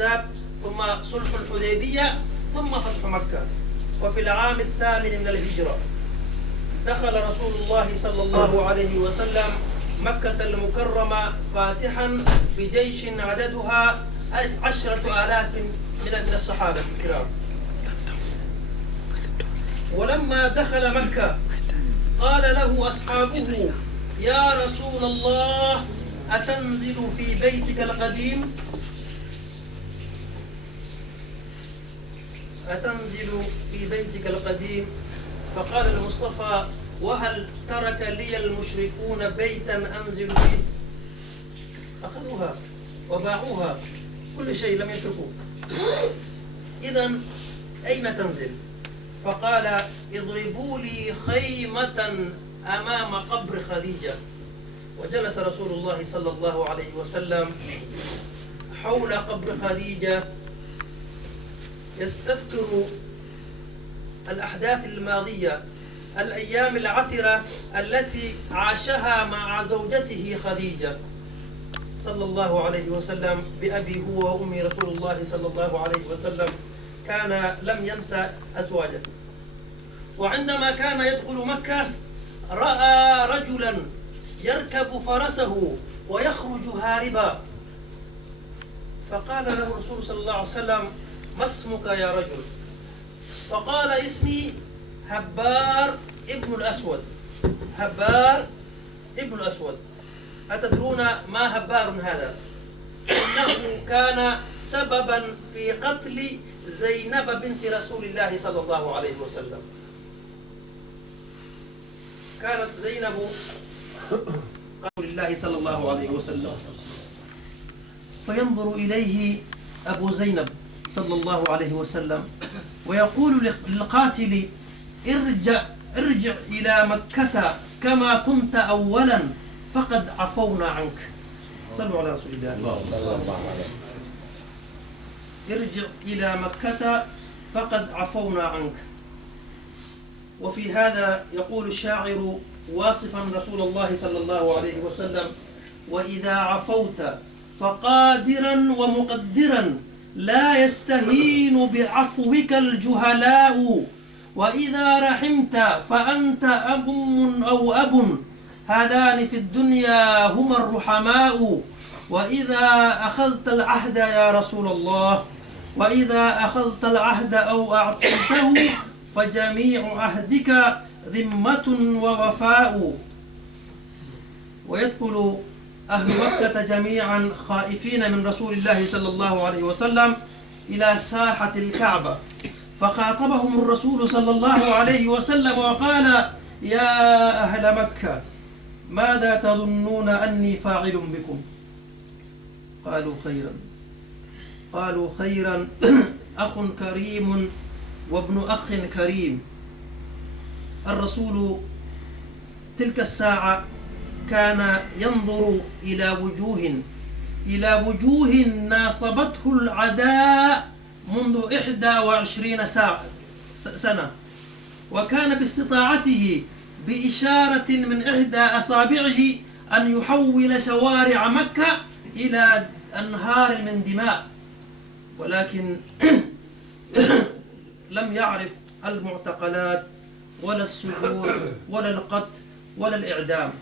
الأحزاب ثم صلح الحديبية ثم فتح مكة. وفي العام 8 من الهجرة دخل رسول الله صلى الله عليه وسلم مكة المكرمة فاتحا بجيش عددها 10,000 من الصحابة الكرام. ولما دخل مكة قال له أصحابه: يا رسول الله أتنزل في بيتك القديم؟ أتنزل في بيتك القديم؟ فقال المصطفى: وهل ترك لي المشركون بيتا أنزل فيه؟ أخذوها وباعوها، كل شيء لم يتركوه، إذن أين تنزل؟ فقال: اضربوا لي خيمة أمام قبر خديجة. وجلس رسول الله صلى الله عليه وسلم حول قبر خديجة يستذكر الأحداث الماضية، الأيام العطرة التي عاشها مع زوجته خديجة صلى الله عليه وسلم. بأبي هو وأمي رسول الله صلى الله عليه وسلم كان لم ينسى أزواجه. وعندما كان يدخل مكة رأى رجلا يركب فرسه ويخرج هاربا، فقال له الرسول صلى الله عليه وسلم: ما اسمك يا رجل؟ فقال: اسمي هبار ابن الأسود. هبار ابن الأسود. أتدرون ما هبار هذا؟ إنه كان سببا في قتل زينب بنت رسول الله صلى الله عليه وسلم. كانت زينب رسول الله صلى الله عليه وسلم، فينظر إليه أبو زينب صلى الله عليه وسلم ويقول للقاتل: ارجع إلى مكة كما كنت أولا فقد عفونا عنك. صلوا على رسول الله. ارجع إلى مكة فقد عفونا عنك. وفي هذا يقول الشاعر واصفا رسول الله صلى الله عليه وسلم: وإذا عفوت فقادرا ومقدرا لا يستهين بعفوك الجهلاء، وإذا رحمت فأنت أم أو أب، هذان في الدنيا هما الرحماء. وإذا أخذت العهد يا رسول الله، وإذا أخذت العهد أو أعطيته فجميع عهدك ذمة ووفاء. ويدخل أهل مكة جميعا خائفين من رسول الله صلى الله عليه وسلم إلى ساحة الكعبة، فخاطبهم الرسول صلى الله عليه وسلم وقال: يا أهل مكة ماذا تظنون أني فاعل بكم؟ قالوا خيرا أخ كريم وابن أخ كريم. الرسول تلك الساعة كان ينظر إلى وجوه ناصبته العداء منذ 21 سنة، وكان باستطاعته بإشارة من إحدى أصابعه أن يحول شوارع مكة إلى أنهار من دماء، ولكن لم يعرف المعتقلات ولا السجون ولا القتل ولا الإعدام.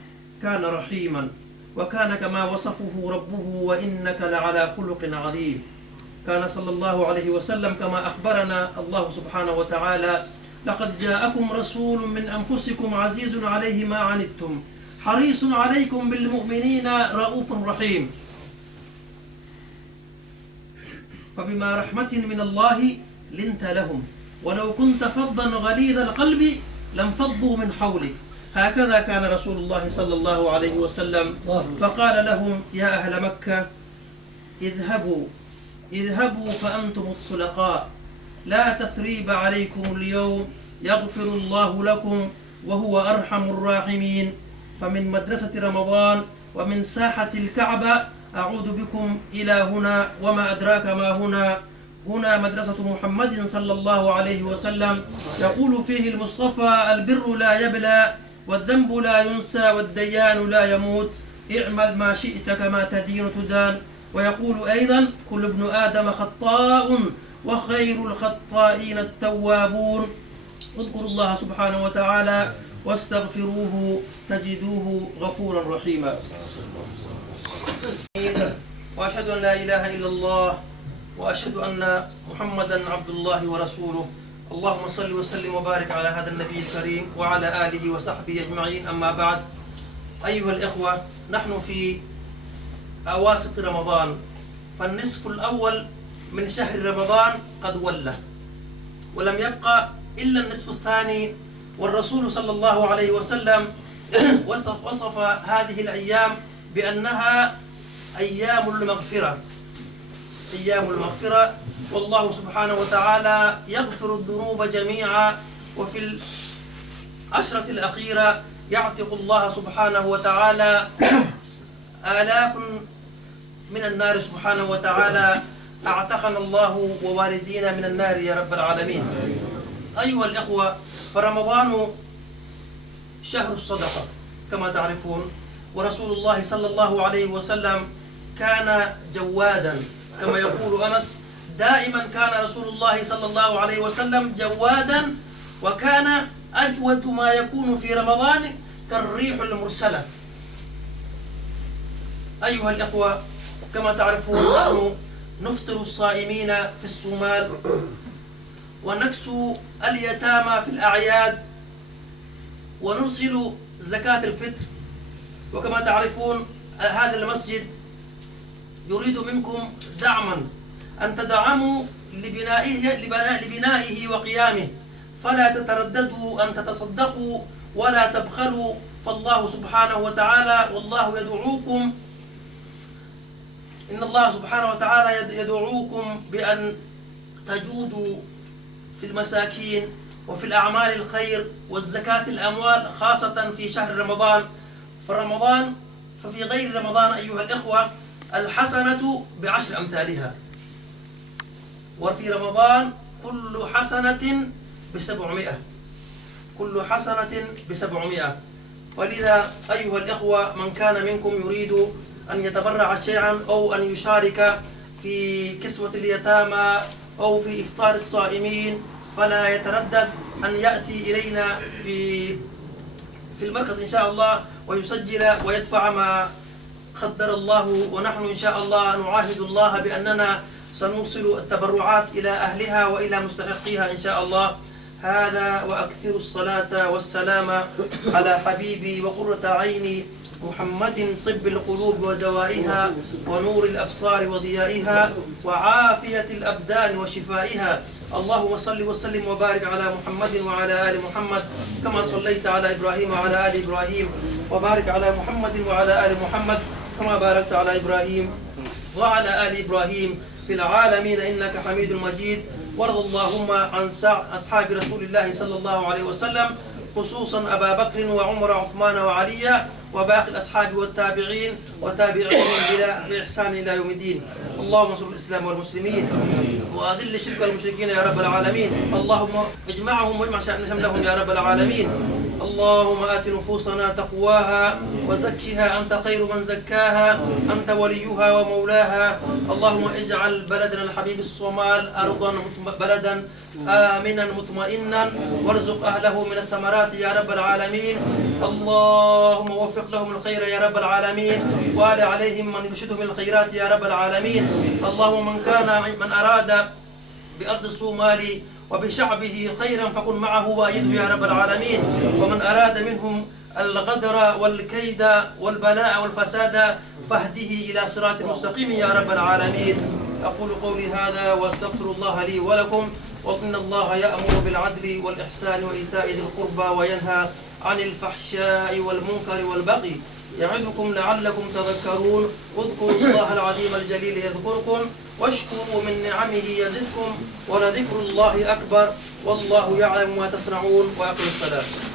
كان رحيما، وكان كما وصفه ربه: وإنك لعلى خلق عظيم. كان صلى الله عليه وسلم كما أخبرنا الله سبحانه وتعالى: لقد جاءكم رسول من أنفسكم عزيز عليه ما عنتم حريص عليكم بالمؤمنين رؤوف رحيم. فبما رحمة من الله لنت لهم، ولو كنت فظا غليظ القلب لانفضوا من حولك. هكذا كان رسول الله صلى الله عليه وسلم. فقال لهم: يا أهل مكة اذهبوا فأنتم الطلقاء، لا تثريب عليكم اليوم، يغفر الله لكم وهو أرحم الراحمين. فمن مدرسة رمضان ومن ساحة الكعبة أعود بكم إلى هنا، وما أدراك ما هنا مدرسة محمد صلى الله عليه وسلم. يقول فيه المصطفى: البر لا يبلى، والذنب لا ينسى، والديان لا يموت. اعمل ما شئت كما تدين تدان، ويقول أيضا: كل ابن آدم خطاء وخير الخطائين التوابون. اذكروا الله سبحانه وتعالى واستغفروه تجدوه غفورا رحيما. وأشهد أن لا إله إلا الله وأشهد أن محمدا عبد الله ورسوله. اللهم صل وسلم وبارك على هذا النبي الكريم وعلى آله وصحبه أجمعين. أما بعد، أيها الإخوة، نحن في أواسط رمضان، فالنصف الأول من شهر رمضان قد ولى، ولم يبقى إلا النصف الثاني. والرسول صلى الله عليه وسلم وصف هذه الأيام بأنها أيام المغفرة، أيام المغفرة. والله سبحانه وتعالى يغفر الذنوب جميعا، وفي العشرة الأخيرة يعتق الله سبحانه وتعالى آلاف من النار سبحانه وتعالى. أعتقنا الله ووالدينا من النار يا رب العالمين. أيها الإخوة، فرمضان شهر الصدقة كما تعرفون، ورسول الله صلى الله عليه وسلم كان جوادا كما يقول أنس. دائما كان رسول الله صلى الله عليه وسلم جوادا، وكان أجود ما يكون في رمضان كالريح المرسلة. أيها الإخوة، كما تعرفون نحن نفطر الصائمين في الصومال، ونكسو اليتامى في الأعياد، ونرسل زكاة الفطر. وكما تعرفون هذا المسجد يريد منكم دعما، أن تدعموا لبنائه وقيامه، فلا تترددوا أن تتصدقوا ولا تبخلوا، فالله سبحانه وتعالى والله يدعوكم، إن الله سبحانه وتعالى يدعوكم بأن تجودوا في المساكين وفي الأعمال الخير والزكاة الأموال، خاصة في شهر رمضان. ففي غير رمضان أيها الإخوة الحسنة ب10 أمثالها، وفي رمضان كل حسنة ب700، كل حسنة ب700. ولذا أيها الإخوة، من كان منكم يريد أن يتبرع شيئا أو أن يشارك في كسوة اليتامى أو في إفطار الصائمين، فلا يتردد أن يأتي إلينا في المركز إن شاء الله ويسجل ويدفع ما قدر الله. ونحن إن شاء الله نعاهد الله بأننا سنوصل التبرعات إلى أهلها وإلى مستحقيها إن شاء الله. هذا وأكثر الصلاة والسلام على حبيبي وقرة عيني محمد، طب القلوب ودوائها ونور الأبصار وضيائها وعافية الأبدان وشفائها. اللهم صل وسلم وبارك على محمد وعلى آل محمد كما صليت على إبراهيم وعلى آل إبراهيم، وبارك على محمد وعلى آل محمد كما باركت على إبراهيم وعلى آل إبراهيم في العالمين إنك حميد مجيد. وارض اللهم عن أصحاب رسول الله صلى الله عليه وسلم، خصوصا أبا بكر وعمر وعثمان وعلي وباقي الأصحاب والتابعين وتابعيهم بإحسان إلى يوم الدين. اللهم انصر الإسلام والمسلمين وأذل الشرك والمشركين يا رب العالمين. اللهم اجمعهم واجمع شملهم يا رب العالمين. اللهم آت نفوسنا تقواها وزكها أنت خير من زكاها، أنت وليها ومولاها. اللهم اجعل بلدنا الحبيب الصومال أرضا بلدا آمنا مطمئنا، وارزق أهله من الثمرات يا رب العالمين. اللهم وفق لهم الخير يا رب العالمين، وآل عليهم من يرشدهم الخيرات يا رب العالمين. اللهم من أراد بأرض الصومال وبشعبه خيرا فكن معه وأيده يا رب العالمين، ومن أراد منهم الغدر والكيد والبلاء والفساد فاهده إلى صراط مستقيم يا رب العالمين. أقول قولي هذا وأستغفر الله لي ولكم، وإن الله يأمر بالعدل والإحسان وإيتاء ذي القربى وينهى عن الفحشاء والمنكر والبغي يعظكم لعلكم تذكرون. اذكروا الله العظيم الجليل يذكركم، واشكروا من نعمه يزدكم، ولذكر الله أكبر، والله يعلم ما تصنعون. وأقم الصلاة.